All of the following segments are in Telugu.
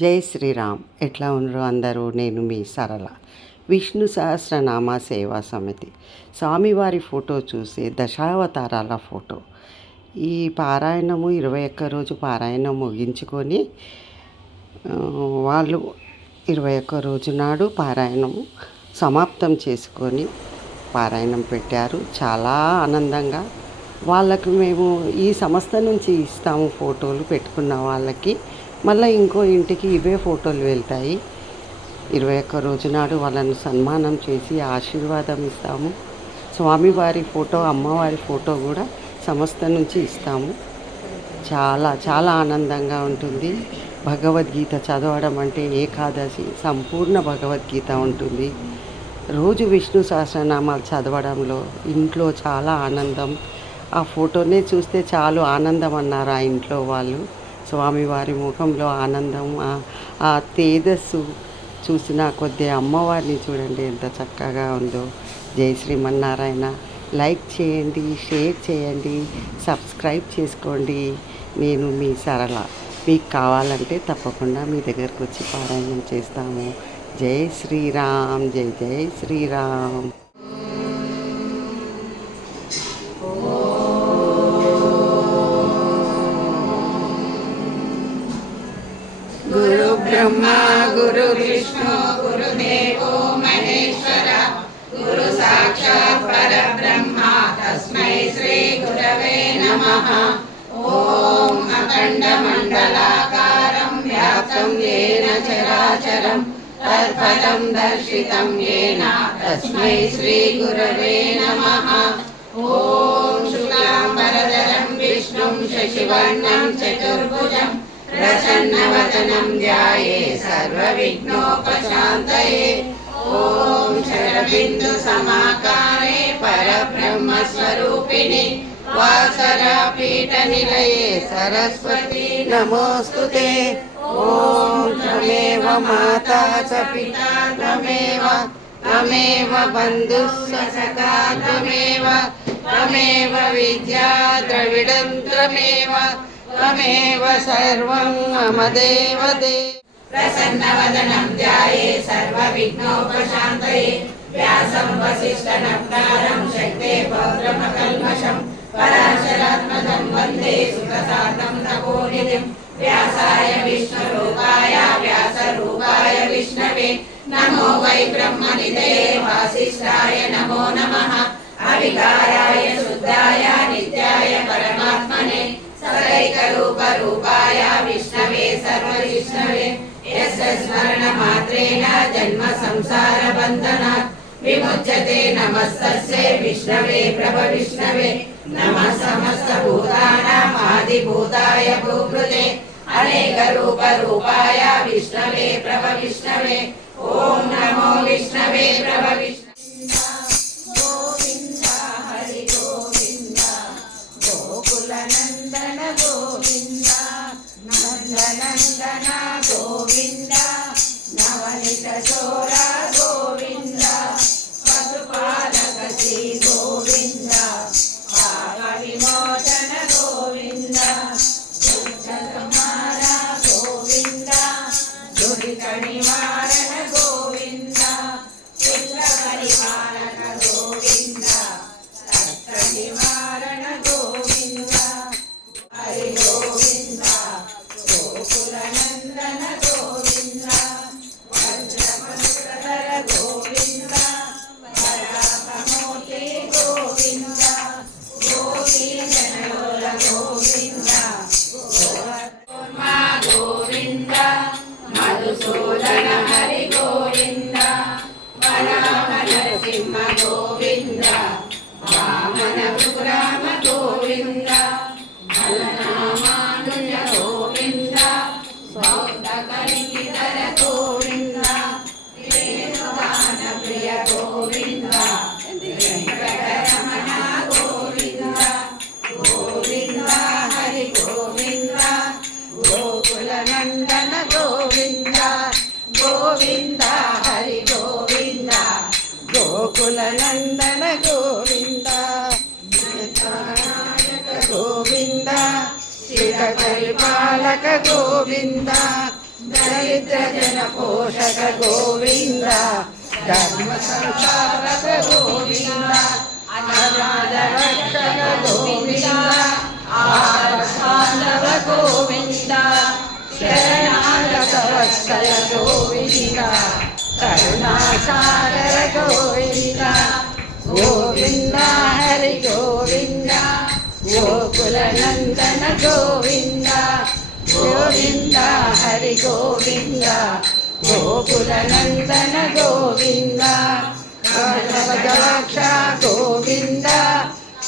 జై శ్రీరామ్. ఎట్లా ఉన్నారు అందరూ? నేను మీ సరళ. విష్ణు సహస్రనామ సేవా సమితి స్వామివారి ఫోటో చూసి దశావతారాల ఫోటో. ఈ పారాయణము 21 రోజు పారాయణం ముగించుకొని వాళ్ళు 21 రోజు నాడు పారాయణము సమాప్తం చేసుకొని పారాయణం పెట్టారు. చాలా ఆనందంగా వాళ్ళకి మేము ఈ సంస్థ నుంచి ఇస్తాము ఫోటోలు పెట్టుకున్న వాళ్ళకి. మళ్ళీ ఇంకో ఇంటికి ఇవే ఫోటోలు వెళ్తాయి. 21 రోజు నాడు వాళ్ళను సన్మానం చేసి ఆశీర్వాదం ఇస్తాము. స్వామివారి ఫోటో, అమ్మవారి ఫోటో కూడా సంస్థ నుంచి ఇస్తాము. చాలా చాలా ఆనందంగా ఉంటుంది. భగవద్గీత చదవడం అంటే ఏకాదశి సంపూర్ణ భగవద్గీత ఉంటుంది. రోజు విష్ణు సహస్రనామాలు చదవడంలో ఇంట్లో చాలా ఆనందం. ఆ ఫోటోనే చూస్తే చాలు ఆనందం అన్నారు ఆ ఇంట్లో వాళ్ళు. స్వామివారి ముఖంలో ఆనందం, ఆ తేజస్సు చూసిన కొద్ది అమ్మవారిని చూడండి ఎంత చక్కగా ఉందో. జై శ్రీమన్నారాయణ. లైక్ చేయండి, షేర్ చేయండి, సబ్స్క్రైబ్ చేసుకోండి. నేను మీ సరళ. మీకు కావాలంటే తప్పకుండా మీ దగ్గరకు వచ్చి పారాయణం చేస్తాము. జై శ్రీరామ్. జై జై శ్రీరామ్. గురు బ్రహ్మ గురు విష్ణు గురుదేవో మహేశ్వర గురు సాక్షాత్ పరబ్రహ్మ తస్మై శ్రీ గురవే నమః. ఓం అఖండ మండలాకారం వ్యాప్తం యేన చరాచరం తత్పదం దర్శితం యేన తస్మై శ్రీ గురవే నమః. ఓం శుక్లాంబరధరం విష్ణుం శశివర్ణం చతుర్భుజం ప్రసన్నవదనం ధ్యాయే సర్వవిఘ్నోపశాంతయే. ఓం శరబిందు సమాకారే పరబ్రహ్మస్వరూపిణి వాసరాపీఠ నిలయే సరస్వతి నమోస్తుతే. ఓం త్వమేవ మాతా చ పితా త్వమేవ బంధుః సఖా త్వమేవ విద్యా ద్రవిడం త్వమేవ సర్వం మమ దేవదే. ప్రసన్నవదనం ధ్యాయే సర్వవిఘ్నోపశాంతయే. వ్యాసం వసిష్ఠనప్తారం శక్తే పౌత్రమకల్మషం పరాశరాత్మజం వందే సుఖసార్థం తపోనిధిం. వ్యాసాయ విష్ణురూపాయ వ్యాసరూపాయ విష్ణవే నమో వై బ్రహ్మనిధయే వాసిష్ఠాయ నమో నమః. అవికారాయ శుద్ధాయ నిత్యాయ పరమాత్మనే సకైకరూపరూపాయ విష్ణవే సర్వవిష్ణవే. యస్య స్మరణ మాత్రేణ జన్మ సంసార బంధనాత్ విముచ్యతే. నమస్తస్యై విష్ణవే ప్రభవిష్ణవే. నమః సమస్త భూతానాం ఆదిభూతాయ భూభృతే అనేక రూపరూపాయ విష్ణవే ప్రభవిష్ణవే. ఓం నమో విష్ణవే ప్రభవిష్ణవే. నందన గోవింద నందనందన గోవింద నవనిత చోర గోవింద పశుపాలక శ్రీ గోవింద పాప విమోచన గోవింద దుష్ట సంహార గోవింద దురిత నివారణ గోవింద పుత్ర పరిపాలన గోవింద రక్త నివారణ గోవింద. హరి గోవింద గోకుల నందన గోవింద వజ్రపంచధర గోవింద వరాహమూర్తి గోవింద గోపీజనలోల గోవింద గోవర్ధన గోవింద మధుసూదన హరి గోవింద వరాహ నరసింహ గోవింద వామన విగ్రహ గోవింద బలరామానుజ గోవింద సౌందకలిధర గోవింద వేణుగాన ప్రియ గోవింద వెంకటరమణ గోవింద గోవింద హరి గోవింద గోకుల నందన గోవింద గోవింద హరి గోవింద గోకుల నందన గోవింద గోవింద శ్రీ పరిపాలక గోవింద దయ దరిద్ర జన పోషక గోవింద ధర్మ సంస్థాపక గోవింద అనాథ రక్షక గోవింద ఆపద్బాంధవ గోవింద శరణాగత వత్సల గోవింద కరుణాసాగర గోవింద గోవింద హరి గోవింద గోకుల నందన గోవింద గోవింద హరి గోవింద గోకుల నందన గోవింద భగవద్వక్ష గోవింద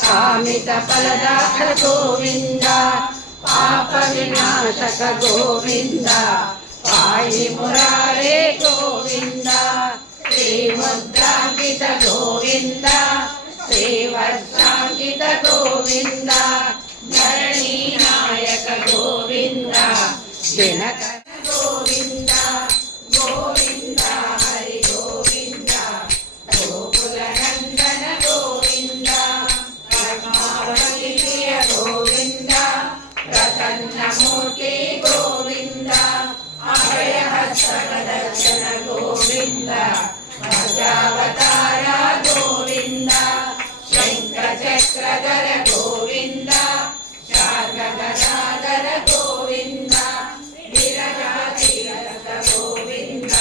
కామిత ఫలదాక్ష గోవింద పాప వినాశక గోవింద పాయి మురారే గోవింద శ్రీముద్రాంకిత గోవింద శ్రీవర్షాంకిత గోవింద ధరణీ నాయక గోవింద దినకర గోవింద గోవింద హరి గోవింద గోకుల నందన గోవింద పద్మావతి ప్రియ గోవింద ప్రసన్నమూర్తి గోవింద అభయహస్తదర్శన గోవింద భజావతార గోవింద శంఖచక్రధర గోవింద శార్గగదాధర గోవింద విరజాతిరత గోవింద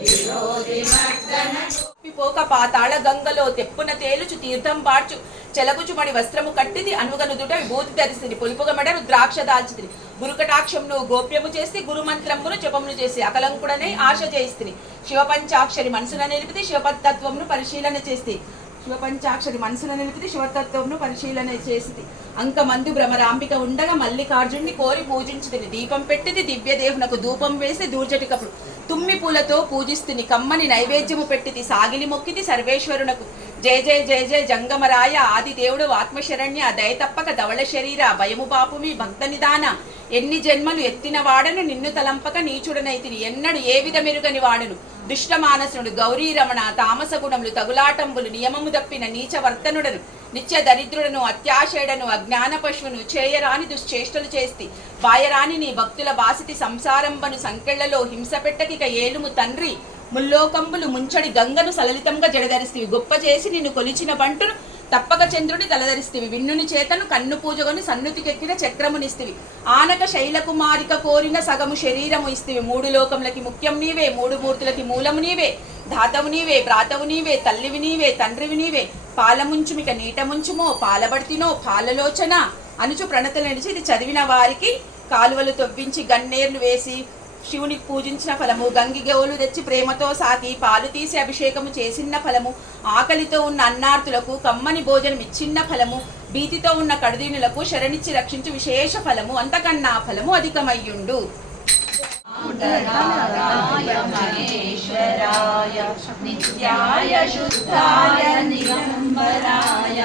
విరోధి మర్దన పోక పాతాళ గంగలో తెప్పున తేలుచు తీర్థం పార్చు చెలగుచుమడి వస్త్రము కట్టిది అనుగనుదుట విభూతి ధరిస్తుంది పొలుపుగమడ రుద్రాక్ష దాల్చితిని గురుకటాక్షమును గోప్యము చేసి గురుమంత్రమును జపమును చేసి అకలంకుడనే ఆశ చేయిస్తుంది శివపంచాక్షరి మనసున నిలిపితే శివతత్వమును పరిశీలన చేస్తే శివపంచాక్షరి మనసున నిలిపితే శివతత్వమును పరిశీలన చేసింది అంకమందు భ్రమరాంబిక ఉండగా మల్లికార్జున్ని కోరి పూజించుతుంది దీపం పెట్టింది దివ్యదేవునకు ధూపం వేసి దూర్జటికప్పుడు తుమ్మి పూలతో పూజిస్తుని కమ్మని నైవేద్యము పెట్టిది సాగిలి మొక్కిది సర్వేశ్వరునకు జయ జయ జయ జయ జంగమరాయ ఆది దేవుడు ఆత్మశరణ్య దయ తప్పక ధవళ శరీర భయము పాపుమి భక్త నిదాన ఎన్ని జన్మలు ఎత్తిన వాడను నిన్ను తలంపక నీచుడనైతిని ఎన్నడు ఏ విధమెరుగని వాడను దుష్ట మానసుడు గౌరీ రమణ తామస గుణములు తగులాటంబులు నియమము తప్పిన నీచ వర్తనుడను నిత్య దరిద్రుడను అత్యాశయుడను అజ్ఞాన పశువును చేయరాని దుశ్చేష్టలు చేస్తి బాయరాని నీ భక్తుల బాసితి సంసారంబను సంకెళ్లలో హింస పెట్టకిక ఏలుము తండ్రి ముల్లోకంబులు ముంచడి గంగను సలలితంగా జడధరిస్తివి గొప్ప చేసి నిన్ను కొలిచిన బంటును తప్పక చంద్రుడి తలధరిస్తివి విన్నుని చేతను కన్ను పూజగొని సన్నుతికెక్కిన చక్రమునిస్తివి ఆనక శైలకుమారిక కోరిన సగము శరీరము ఇస్తివి మూడు లోకములకి ముఖ్యం నీవే మూడు మూర్తులకి మూలము నీవే ధాతవు నీవే భ్రాతవు నీవే తల్లివి నీవే తండ్రివి నీవే పాలముంచుమిక నీట ముంచుమో పాలబడితినో పాలలోచన అనుచు ప్రణతలు నడిచి ఇది చదివిన వారికి కాలువలు తవ్వించి గన్నేర్లు వేసి శివునికి పూజించిన ఫలము గంగిగోలు తెచ్చి ప్రేమతో సాకి పాలు తీసి అభిషేకము చేసిన ఫలము ఆకలితో ఉన్న అన్నార్తులకు కమ్మని భోజనం ఇచ్చిన ఫలము భీతితో ఉన్న కడుదీనులకు శరణిచ్చి రక్షించు విశేష ఫలము అంతకన్నా ఫలము అధికమయ్యుండు నిత్యాయ శుద్ధాయ నిరంబరాయ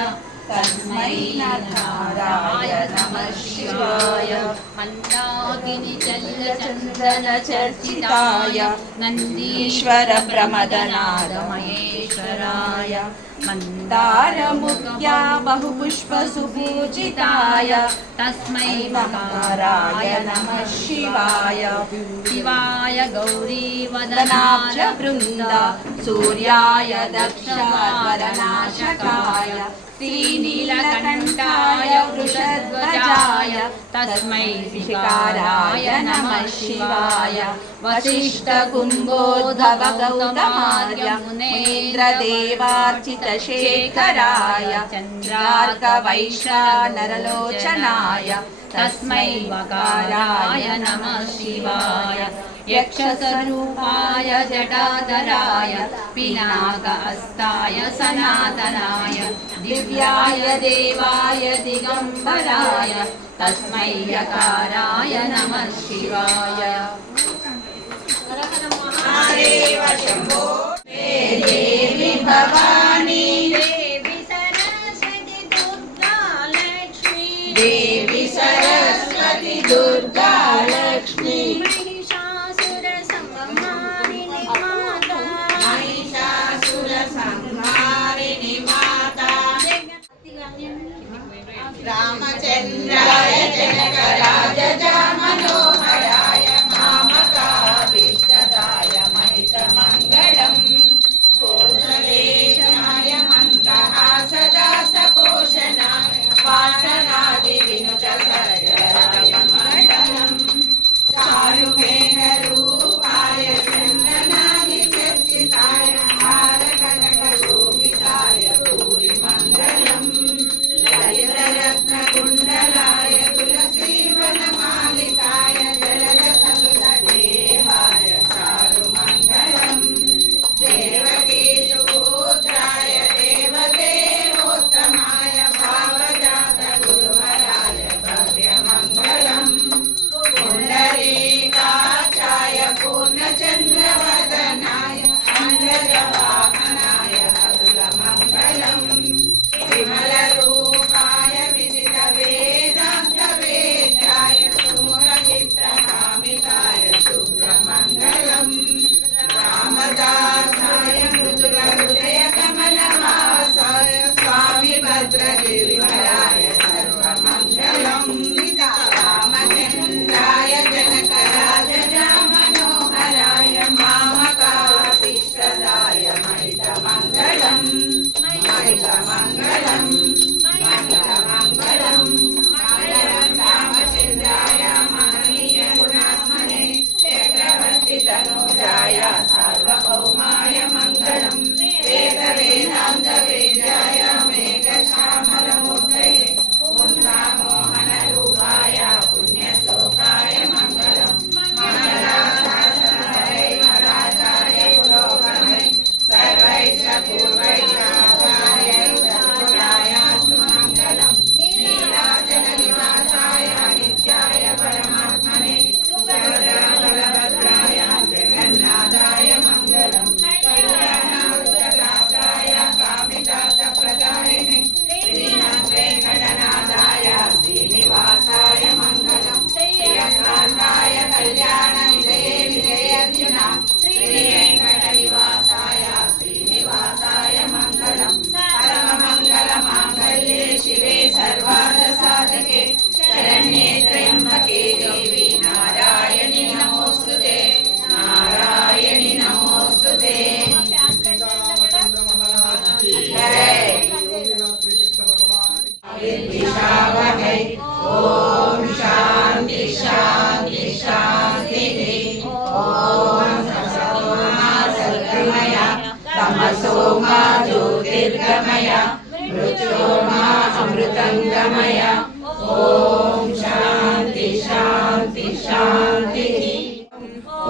తస్మై నారాయ నమః శివాయ మందాకిని చల్ల చందన చర్చితాయ నందీశ్వర ప్రమదనాద మహేశ్వరాయ మందార ముఖ్యా బహుపుష్ప సుపూజితాయ తస్మై మకారాయ నమః శివాయ శివాయ గౌరీ వదనాబ్జ బృంద సూర్యాయ దక్షవరనాశకాయ శ్రీనీలకంఠాయ వృషధ్వజాయ తస్మై వికారాయ నమః శివాయ వశిష్ఠ కుంభోద్భవ గౌతమార్య మునీంద్రదేవార్చిత శేఖరాయ చంద్రార్క వైశ్వానరలోచనాయ తస్మై వకారాయ నమః శివాయ యక్షస్వరూపాయ జటాధరాయ పినాక హస్తాయ సనాతనాయ దివ్యాయ దేవాయ దిగంబరాయ తస్మై యకారాయ నమః శివాయ మహాదేవ శంభో దేవి భవానీ దేవి సరస్వతి దుర్గా లక్ష్మీ దేవి సరస్వతి దుర్గా లక్ష్మీ మహిషాసుర సంహారిణి మాతా మహిషాసుర సంహారిణి మాతా రామచంద్రాయ జనకరాజ మనోహరాయ మామకాభి గమయ మృత్యోర్మా అమృతం గమయ. ఓం శాంతి శాంతి శాంతి.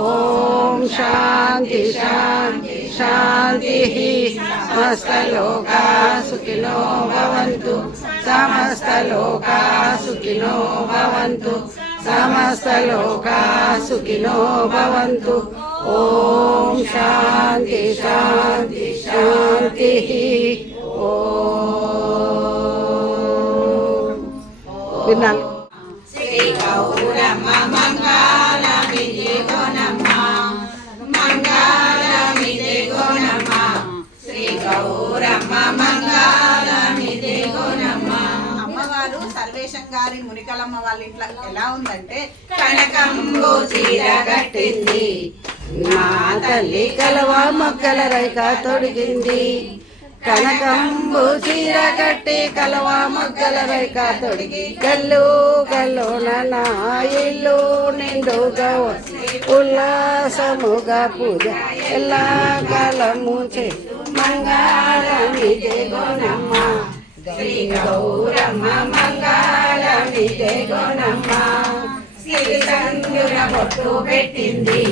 ఓం శాంతి శాంతి శాంతి. సమస్తలోకా సుఖినో భవంతు. సమస్తలోకా సుఖినో భవంతు. సమస్తలోకా సుఖినో భవంతు. ఓం శాంతి శాంతి శాంతి. ఓం విన్నాను. శ్రీ గౌరమ్మ మంగళమిది గోనమ్మ మంగళమిది గోనమ్మ. శ్రీ గౌరమ్మ మంగళమిది గోనమ్మ. అమ్మవారు సర్వేశం గారి మునికలమ్మ వాళ్ళ ఇంట్లో ఎలా ఉందంటే కనకంబు చీర కట్టింది, నా తల్లి కలవా మొక్కల రైక తొడిగింది. కనకంబు చీర కట్టి కలవా మొక్కల రైక తొడిగి గల్లు గల్లున నా ఇల్లు నిండుగా ఉల్లాసముగా పూజ ఎలా కాలము చే మంగళమిదే గోనమ్మ. శ్రీ గౌరమ్మ మంగళమిదే గోనమ్మ. సిరి సందున బొట్టు పెట్టింది,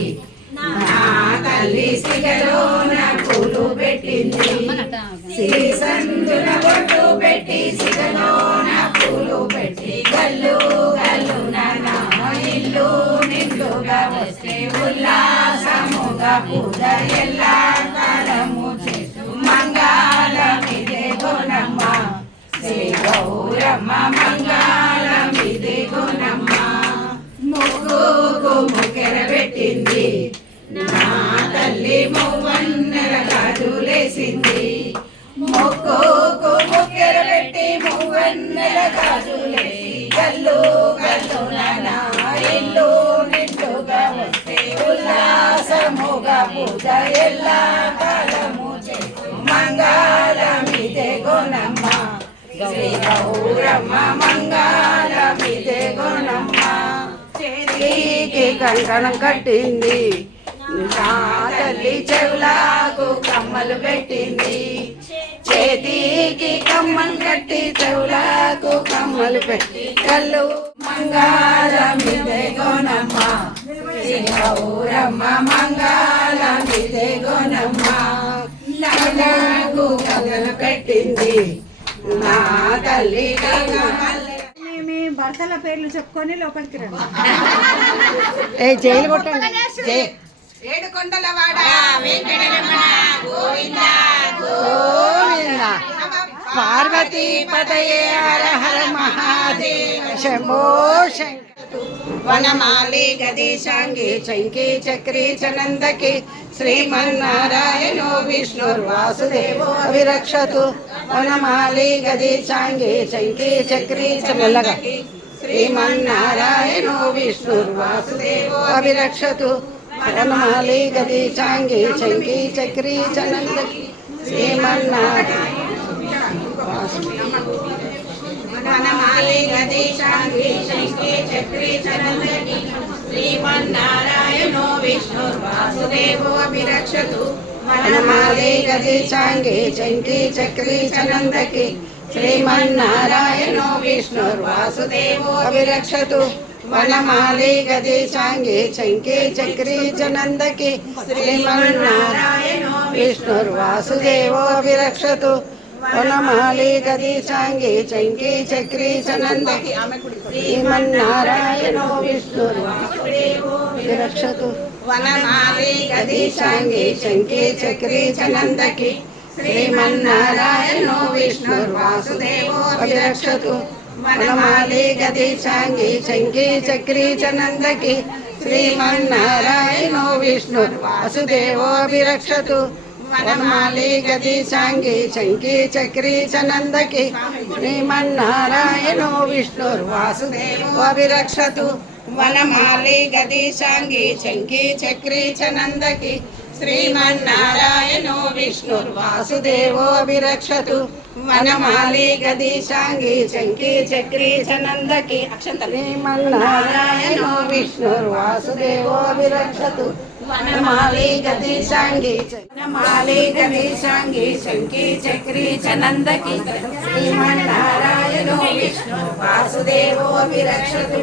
నా తల్లి సిగలోన పూలు పెట్టింది. సిరి సందున బొట్టు పెట్టి సిగలోన పూలు పెట్టి గల్లు గల్లున నా ఇల్లు నిండుగా వస్తే ఉల్లాసముగా పూజ ఎల్లా కాలము చేస్తూ మంగళమిదే గోనమ్మ. శ్రీ గౌరమ్మ మంగళమిదే గోనమ్మ. ముక్కుకు ముక్కెర పెట్టింది, నా తల్లి మువ్వన్నెల గాజులేసింది. ముక్కుకు ముక్కెర పెట్టి మువ్వన్నెల గాజులేసి గల్లు గల్లున నా ఇల్లు నిండుగా వస్తే ఉల్లాసముగా పూజ ఎల్లా కాలము చేస్తూ మంగళమిదే గోనమ్మ. శ్రీ గౌరమ్మ మంగళమిదే గోనమ్మ. చేతికి కంకణం కట్టింది, నా తల్లి చెవులకు కమ్మలు పెట్టింది. చేతికి కమ్మలు కట్టి చెవులకు కమ్మలు పెట్టి కళ్ళు మంగళమిదే గోనమ్మ. శ్రీ గౌరమ్మ మంగళమిదే గోనమ్మ. నగకు కథలు పెట్టింది, నా తల్లి మీ భర్తల పేర్లు చెప్పుకొని లోపలికి రండి. ఏ జైలు కొట్టండి. ఏడుకొండలవాడ వెంకటరమణ గోవింద గోవింద. పార్వతీ పతయే హర హర మహాదేవ శంభో శంకర. వనమాలి గదీశాంగి చంకి చక్రీ చనందకి శ్రీమన్నారాయణో విష్ణుర్వాసుదేవో అవిరక్షతు. వనమాలి గదీశాంగి చంకి చక్రీ చనందకి శ్రీమన్నారాయణో విష్ణుర్వాసుదేవో అవిరక్షతు. వనమాలి గదీశాంగి చంకి చక్రీ చనందకి శ్రీమన్నారాయణ వనమాలి గదీశాంగి శంఖి చక్రీ చనందకి శ్రీమన్నారాయణో విష్ణుర్వాసుదేవో అభిరక్షతు. వనమాలి గదీశాంగి చంకి చక్రీ చనందకి శ్రీమన్నారాయణో విష్ణుర్వాసుదేవో అభిరక్షతు. వనమాలి గదీశాంగి చంకి చక్రీ చనందకి శ్రీమన్నారాయణో విష్ణుర్వాసుదేవో అభిరక్షతు. వనమాలి గదీశాంగి చంకి చక్రీ చనందకి శ్రీమన్నారాయణో విష్ణుర్వాసుదేవో అభిరక్షతు. వనమాలి గదీశాంగి చంకి చక్రీ చనందకి శ్రీమన్నారాయణో విష్ణుర్వాసుదేవో అభిరక్షతు. వనమాలి గదీశాంగి చంకి చక్రీ చనందకి శ్రీమన్నారాయణో విష్ణుర్వాసుదేవో అభిరక్షతు. వనమాలి గదీశాంగి చంకి చక్రీ చనందకి శ్రీమన్నారాయణో విష్ణుర్వాసుదేవో అభిరక్షతు. వనమాలి గదీశాంగి చంకి చక్రీ చనందకి శ్రీమన్నారాయణో విష్ణుర్వాసుదేవో విరక్షతు వనమాలి గదీశాంగి చంకీ చక్రీ చనందకి శ్రీమన్నారాయణో విష్ణుర్వాసుదేవో విరక్షతు వనమాలి గదీశాంగి శంకీ చక్రీ చనందకి శ్రీమన్నారాయణో విష్ణుర్వాసుదేవో విరక్షతు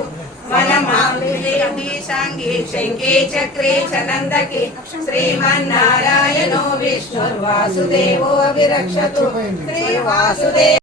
వనమాలి గదీశాంగి శంకీ చక్రీ చనందకి శ్రీమన్నారాయణో విష్ణుర్వాసుదేవో విరక్షతు శ్రీ వాసుదేవ